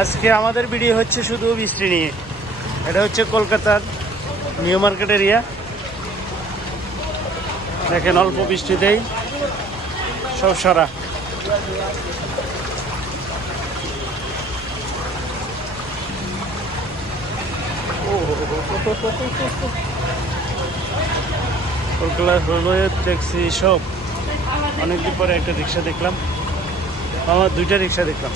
আজকে আমাদের ভিডিও হচ্ছে শুধু বৃষ্টি নিয়ে। এটা হচ্ছে কলকাতার নিউ মার্কেট এরিয়া। দেখেন অল্প বৃষ্টিতেই সব সারা। কলকাতার ট্যাক্সি সব অনেকদিন পরে একটা রিক্সা দেখলাম, আমার দুইটা রিক্সা দেখলাম।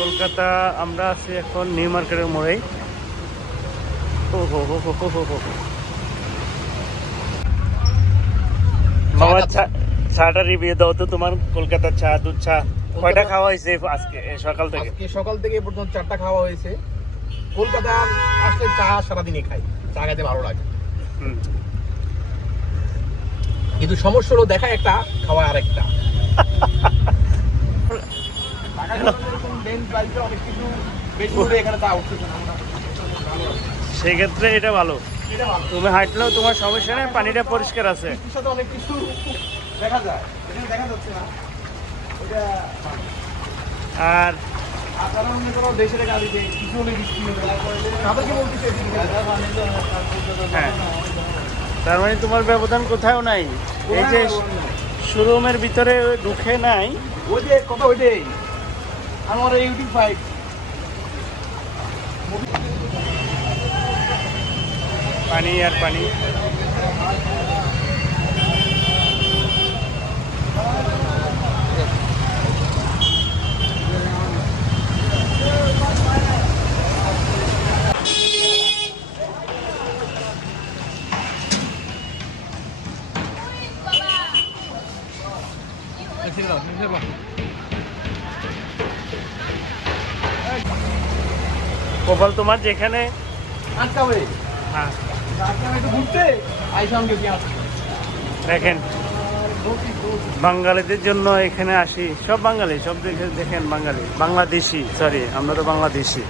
কলকাতা আমরা আছি এখন নিউ মার্কেটের মোড়ে। বাবা চাটা রিভিউ দাও তো, তোমার কলকাতার চা, দুধ চা কয়টা খাওয়া হয়েছে আজকে সকাল থেকে? সকাল থেকে প্রথম 4টা খাওয়া হয়েছে। কলকাতা আসলে চা সারাদিনই খাই, চা খেতে ভালো লাগে। কিন্তু সমস্যা হলো দেখা একটা, খাওয়া আরেকটা। সেক্ষেত্রে এটা ভালো, তুমি হাঁটলেও তোমার সমস্যা নেই, পানিটা পরিষ্কার আছে। অনেক কিছু দেখা যায়, দেখা যাচ্ছে না। আর দেশের কাজ কিছু হলে হ্যাঁ, তার মানে তোমার ব্যবধান কোথাও নাই। এই যে শোরুমের ভিতরে ঢুকে নাই, ওই যে কথা ওইটাই আমার ইউটিউব ফাইভ। পানি আর পানি। কপাল তোমার যেখানে দেখেন বাঙালিদের জন্য এখানে আসি, সব বাঙালি, সব দেখেন বাঙালি, বাংলাদেশি, সরি আমরা তো বাংলাদেশি।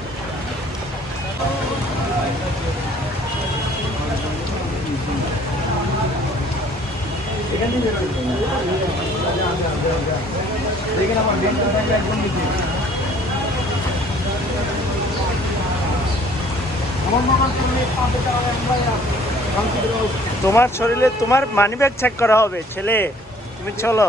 তোমার শরীরে তোমার মানি ব্যাগ চেক করা হবে ছেলে, তুমি চলো।